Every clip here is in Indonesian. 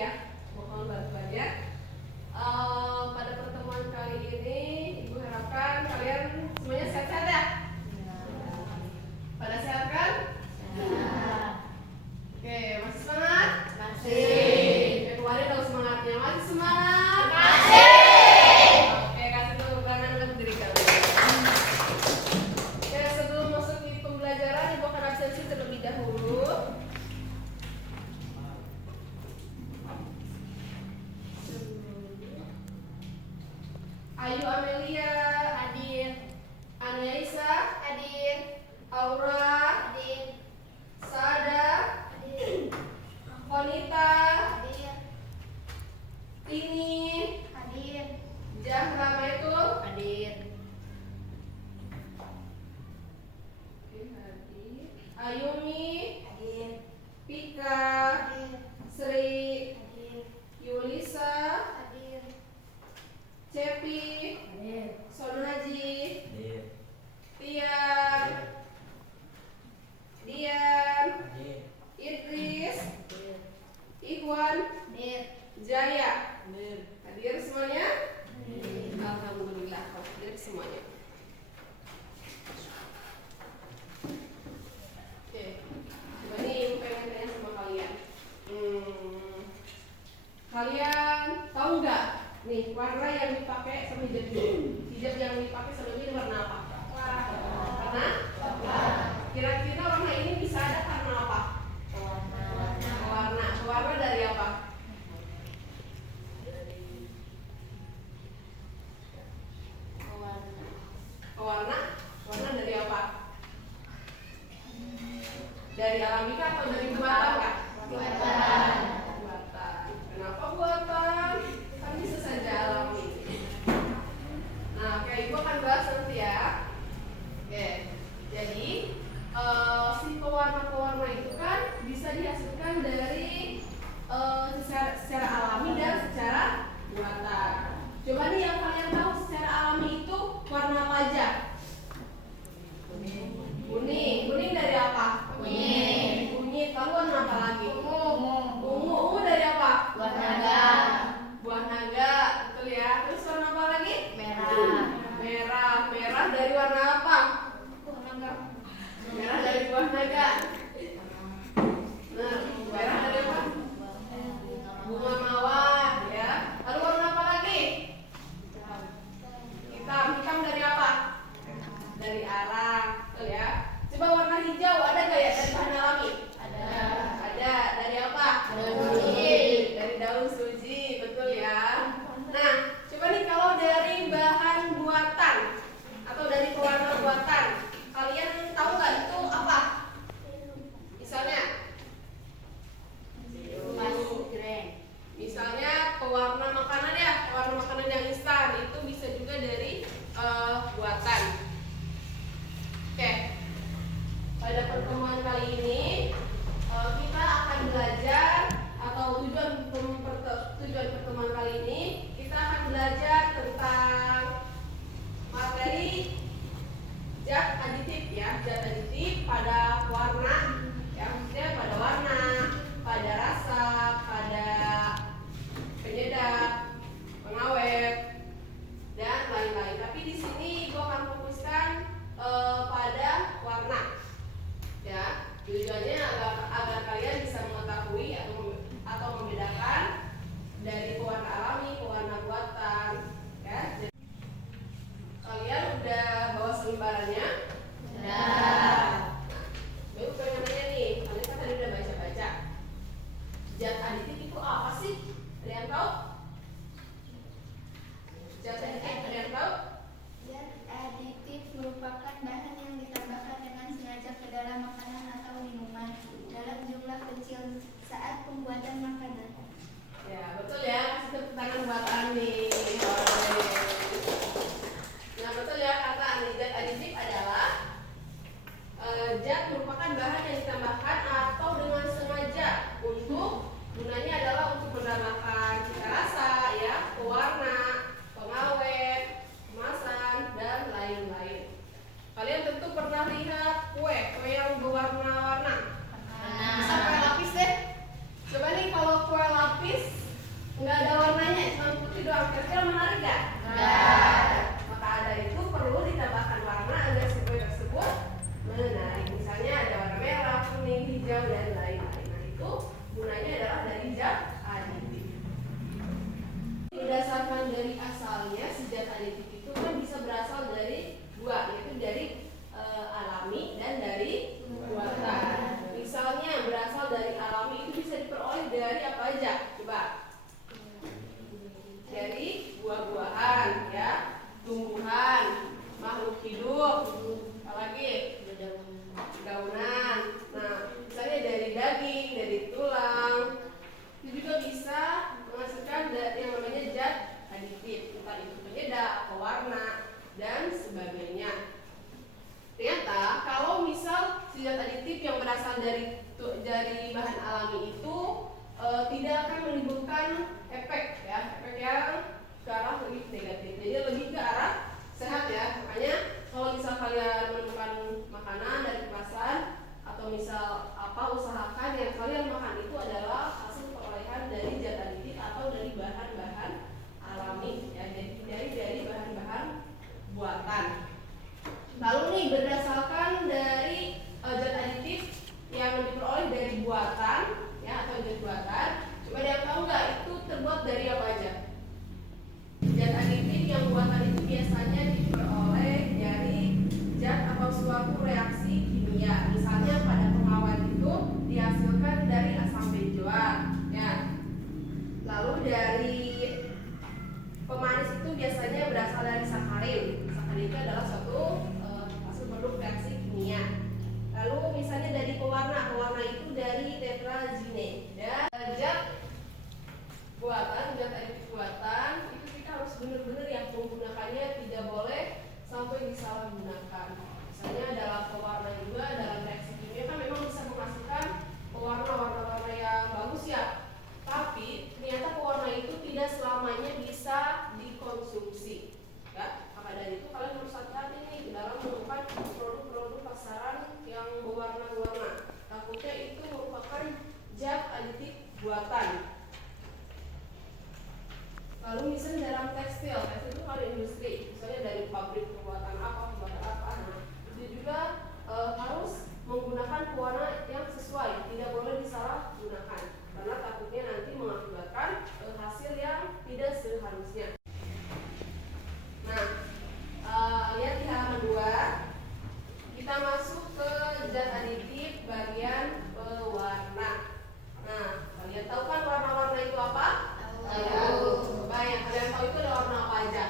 ya. Mohon bantuannya. Pada pertemuan kali ini, Ibu harapkan kalian semuanya sehat-sehat ya. Pada sehat kan? Oke, masih semangat? Masih. Kemarin tahu semangatnya, masih semangat? Masih. Oke, kasih tepuk tangan untuk diri kalian. Oke, sebelum masuk di pembelajaran, Ibu akan absensi terlebih dahulu. Ayu Amelia hadir, Aniaisa hadir, Aura hadir, Sada hadir, Konita hadir, Tini hadir, Zahra Maitul hadir, Ayumi hadir, Pika hadir, Sri hadir, Yulisa hadir, Cepi hadir, Sonaji hadir, Tian Dian hadir, Idris hadir, Ikhwan hadir, Jaya hadir. Hadir semuanya? Hadir. Alhamdulillah hadir semuanya. Oke, coba nih Ibu pengen tanya sama kalian. Kalian tahu nggak nih warna yang dipakai sama hijab ini? Hijab yang dipakai sama ini warna apa? Warna? Kira-kira warna ini bisa ada karena apa? Warna dari apa? Warna dari apa? Dari alami atau dari buatan kah? Buatan. Kenapa buatan? Kan bisa saja alami. Nah, oke, Ibu akan bahas nanti ya. Oke, jadi si pewarna-pewarna itu kan bisa dihasilkan dari secara alami dan secara buatan. Coba nih yang kalian tahu secara alami itu warna apa aja? Kuning dari apa? Kunyit. Kamu warna apa lagi? Ungu dari apa? Buah naga, betul ya. Terus warna apa lagi? Merah dari warna apa? Merah dari buah naga. Nah, merah dari apa? Bunga mawar, ya. Lalu warna apa lagi? Hitam dari apa? Dari arang, betul ya. Coba warna hijau ada nggak ya dari bahan alami? Ada. Dari apa? Dari daun suji, betul ya. Nah, coba nih kalau dari bahan buatan atau dari pewarna buatan, kalian tahu nggak itu apa? Misalnya pewarna makanan ya, pewarna makanan yang instan itu bisa juga dari buatan. Oke, pada pertemuan kali ini kita akan belajar atau tujuan pertemuan kali ini kita akan belajar tentang materi zat aditif ya, zat aditif pada warna ya, maksudnya pada warna, pada rasa, pada penyedap, pengawet dan lain-lain. Tapi di sini Ibu akan fokuskan pada warna ya. Tujuannya agar kalian bisa mengetahui atau membedakan dari pewarna alami, pewarna buatan ya. Jadi, kalian udah bawa selembarannya? Sudah. Ibu pengen nanya nih, kalian kan tadi udah baca-baca. Zat aditif itu apa sih? Ada yang tahu? Zat aditif ada yang tahu? Zat aditif merupakan bahan yang ditambahkan dengan sengaja ke dalam makanan atau minuman dalam jumlah kecil saat pembuatan makanan. Ya, betul ya. Kasih tepuk tangan buat Ani. Nah, betul ya, kata Ani. Zat aditif adalah zat merupakan bahan yang ditambahkan atau dengan sengaja gunanya adalah untuk menambahkan cita rasa doang. Kira-kira menarik nggak? Maka ada itu perlu ditambahkan warna agar si kue tersebut menarik. Misalnya ada warna merah, kuning, hijau, dan lain-lain. Nah itu gunanya adalah dari zat aditif. Berdasarkan dari asalnya, si zat aditif itu kan bisa berasal dari dua, yaitu dari alami dan dari buatan. Misalnya berasal dari alami itu bisa diperoleh dari apa aja? Coba. Dari buah-buahan, ya, tumbuhan, makhluk hidup, apalagi dedaunan. Nah, misalnya dari daging, dari tulang, itu juga bisa menghasilkan yang namanya zat aditif, entah itu penyedap, pewarna, dan sebagainya. Ternyata kalau misal si zat aditif yang berasal dari bahan alami itu tidak akan menimbulkan efek yang ke arah lebih negatif. Jadi lebih ke arah sehat ya. Makanya kalau misal kalian menemukan makanan dari kemasan atau misal apa, usahakan yang kalian makan itu adalah hasil perolehan dari zat aditif atau dari bahan-bahan alami ya. Jadi dari bahan-bahan buatan. Lalu nih berdasarkan dari zat aditif yang diperoleh dari buatan ya atau zat buatan, coba ada yang tahu nggak itu terbuat dari apa aja? Zat aditif yang buatan itu biasanya diperoleh dari zat atau suatu reaksi kimia. Misalnya pada pengawet itu dihasilkan dari asam benzoat ya. Lalu dari pemanis itu biasanya berasal dari sakarin. Sakarin itu adalah suatu hasil produk reaksi kimia. Lalu misalnya dari pewarna itu dari tetrazine. Dan zat buatan, zat aditif buatan itu kita harus benar-benar yang menggunakannya, tidak boleh sampai disalahgunakan. Misalnya dalam pewarna juga, dalam reaksi kimia kan memang bisa menghasilkan warna-warna yang bagus ya. Tapi ternyata pewarna itu tidak selamanya bisa dikonsumsi. Ya, maka dari itu kalian harus hati-hati nih dalam menemukan produk-produk pasaran yang berwarna-warna. Takutnya itu merupakan zat aditif buatan. Lalu misalnya dalam tekstil itu kan industri, misalnya dari pabrik pembuatan apa. Nah, itu juga harus menggunakan pewarna yang sesuai, tidak boleh disalahgunakan, karena takutnya nanti mengakibatkan hasil yang tidak seharusnya. Nah, lihat di halaman 2, kita masuk ke zat aditif bagian pewarna. Nah, kalian tahu kan warna-warna itu apa? Coba yang kalian tahu itu ada warna apa aja?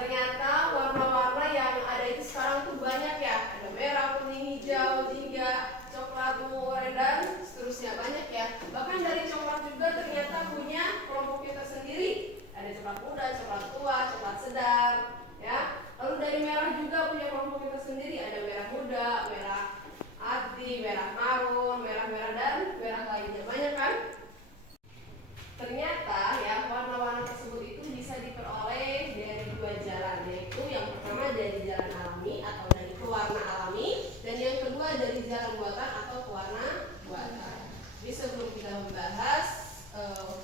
Ternyata warna-warna yang ada itu sekarang tuh banyak ya. Ada merah, kuning, hijau, jingga, coklat, oranye, dan seterusnya, banyak ya. Bahkan dari coklat juga ternyata punya kelompoknya tersendiri. Ada coklat muda, coklat tua, coklat sedang, ya. Lalu dari merah juga punya kelompok kita sendiri. Ada merah muda, merah ati, merah marun, merah-merah, dan merah lainnya. Banyak kan? Ternyata ya warna-warna tersebut itu bisa diperoleh dari dua jalan, yaitu yang pertama dari jalan alami atau dari pewarna alami, dan yang kedua dari jalan buatan atau pewarna buatan. Jadi sebelum kita membahas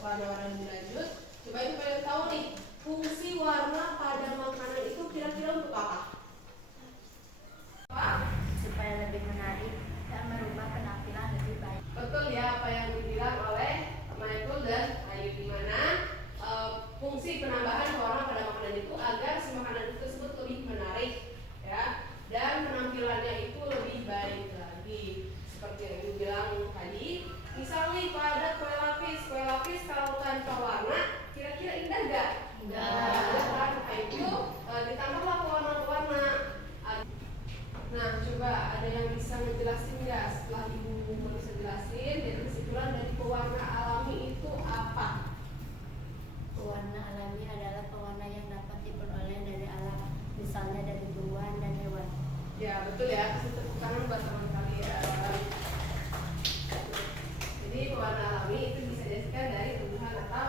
warna-warna lebih lanjut, coba ini kalian tahu nih, fungsi warna pada makanan itu kira-kira untuk apa? Supaya lebih menarik dan merubah penampilan lebih baik. Betul ya apa yang dibilang oleh Michael dan Ayu, di mana fungsi penambahan warna pada makanan itu agar si makanan itu tersebut lebih menarik ya, dan penampilannya itu lebih baik lagi. Seperti yang Ibu bilang tadi, misalnya pada kue lapis kalau tanpa warna kira-kira indah gak? Enggak. Nah itu ditambahlah warna-warna. Nah coba ada yang bisa ngejelasin nggak setelah Ibu bisa jelasin, jadi kesimpulan dari pewarna alami itu apa? Pewarna alami adalah pewarna yang dapat diperoleh dari alam, misalnya dari tumbuhan dan hewan. Ya betul ya, kasih tepuk tangan buat teman kalian. Jadi pewarna alami itu bisa dijadikan dari tumbuhan atau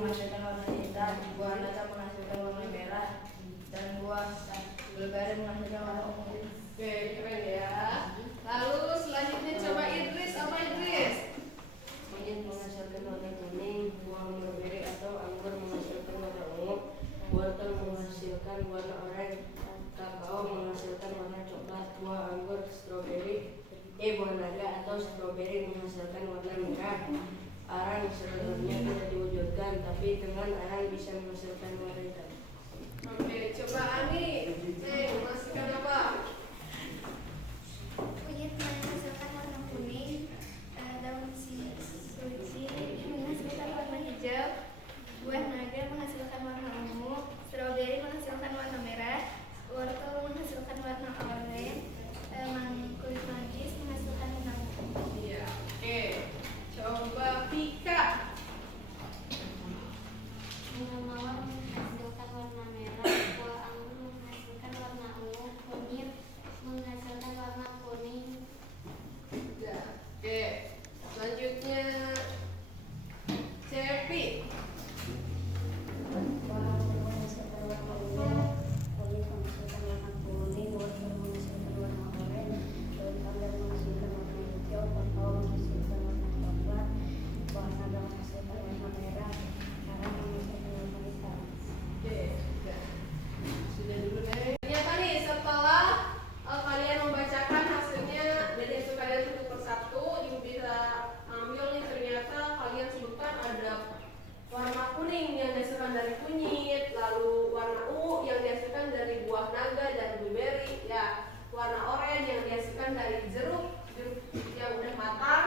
menghasilkan warna hitam, buah naga menghasilkan warna merah, dan buah blueberry menghasilkan warna ungu. Oke, keren ya. Lalu selanjutnya coba Idris, apa Idris? Monyet menghasilkan warna kuning, buah blueberry atau anggur menghasilkan warna ungu, wortel menghasilkan warna oranye, kakao menghasilkan warna coklat, buah anggur buah naga atau stroberi menghasilkan warna merah. Arang sebenarnya tidak diwujudkan, tapi dengan arang bisa menghasilkan warna hitam. Oke, coba Ani, menghasilkan apa? Kunyit menghasilkan warna kuning, daun suji menghasilkan warna hijau, buah naga menghasilkan warna ungu, stroberi menghasilkan warna merah, wortel menghasilkan warna oranye, kulit manggis menghasilkan warna ungu. Iya. Oke, coba Pika. Bunga mawar menghasilkan warna merah, buah anggur menghasilkan warna ungu, kunyit menghasilkan warna kuning. Ya. Oke, selanjutnya Cepi. Buah anggur menghasilkan warna ungu, kunyit menghasilkan warna kuning, wortel menghasilkan warna oranye, daun pandan menghasilkan warna hijau, kakao menghasilkan warna coklat, buah naga menghasilkan warna merah, arang menghasilkan warna hitam. Oke, ya. Sudah dulu deh. Ternyata nih setelah kalian membacakan hasilnya dari hasil kalian satu persatu, ibu bisa ambil nih ternyata kalian sebutkan ada warna kuning yang dihasilkan dari kunyit, lalu warna ungu yang dihasilkan dari buah naga dan blueberry, ya, warna oranye yang dihasilkan dari jeruk yang udah matang,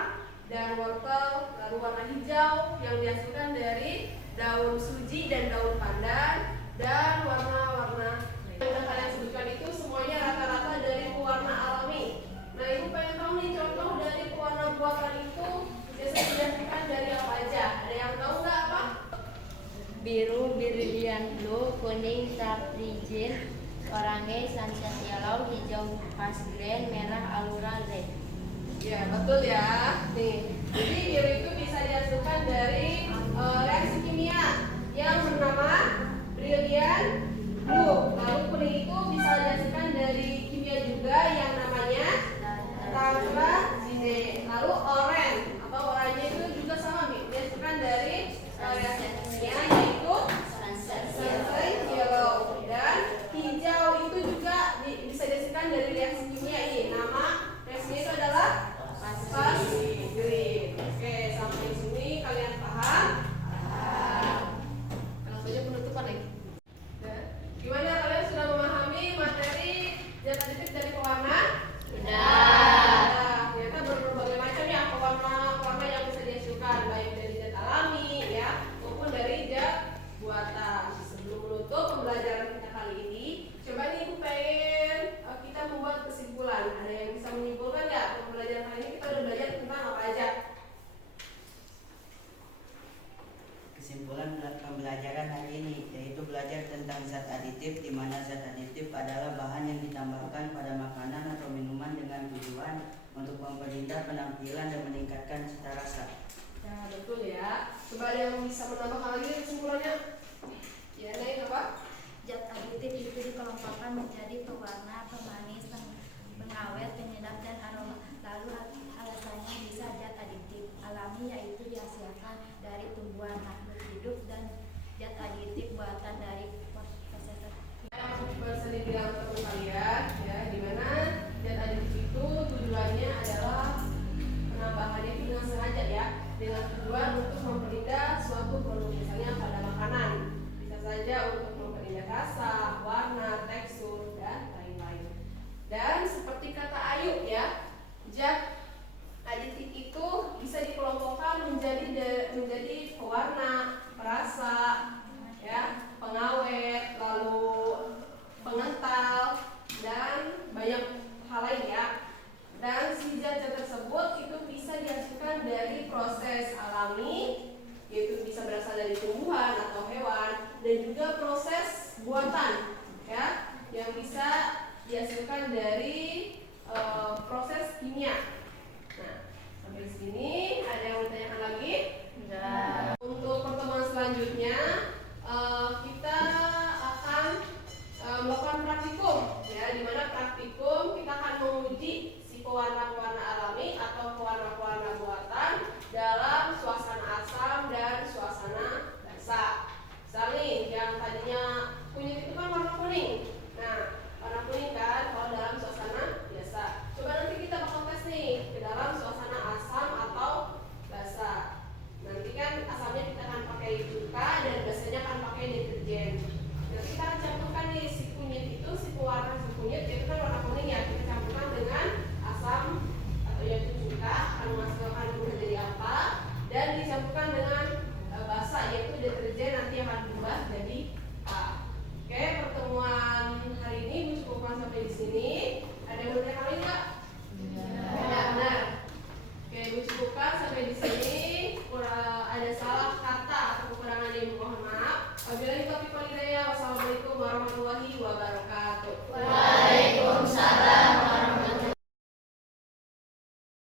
dan wortel, lalu warna hijau yang dihasilkan dari daun suji dan daun pandan, dan warna-warna yang udah kalian sebutkan itu semuanya rata-rata dari pewarna alami. Nah, ibu pengen tahu nih contoh dari pewarna buatan itu biasanya dihasilkan dari apa aja? Ada yang tahu nggak apa? Biru, brilliant blue, kuning, taprijin, oranye, sunset yellow, hijau, pasgreen, merah, alura red. Ya, betul ya. Nih, jadi biru itu bisa dihasilkan dari reaksi kimia yang bernama brilliant blue. Lalu kuning itu bisa dihasilkan dari kimia juga yang namanya taprijin. Lalu oranye atau oranye itu juga sama, dihasilkan dari reaksi kimia yaitu sunset yellow. Dan hijau itu juga bisa dihasilkan dari reaksi kimia ini. Nama reaksinya itu adalah pasgreen. Oke, sampai sini kalian paham? Langsung aja penutupan nih. Gimana kalian sudah memahami materi zat aditif dari pewarna? Sudah. Ternyata berbagai macam ya pewarna yang bisa dihasilkan, baik dari zat alami ya maupun dari zat buatan. Sebelum menutup pembelajaran kita kali ini, coba nih ibu pengen kita membuat kesimpulan. Ada yang bisa menyimpulkan nggak pembelajaran kali ini kita udah belajar tentang apa aja? Kesimpulan pembelajaran hari ini yaitu belajar tentang zat aditif, di mana zat aditif adalah bahan yang ditambahkan pada makanan atau minuman dengan tujuan untuk memperindah penampilan dan meningkatkan cita rasa. Ya, betul ya. Coba ada yang bisa menambahkan lagi kesimpulannya? Ya, naik apa? Zat aditif itu dikelompokkan menjadi pewarna, pemanis, pengawet,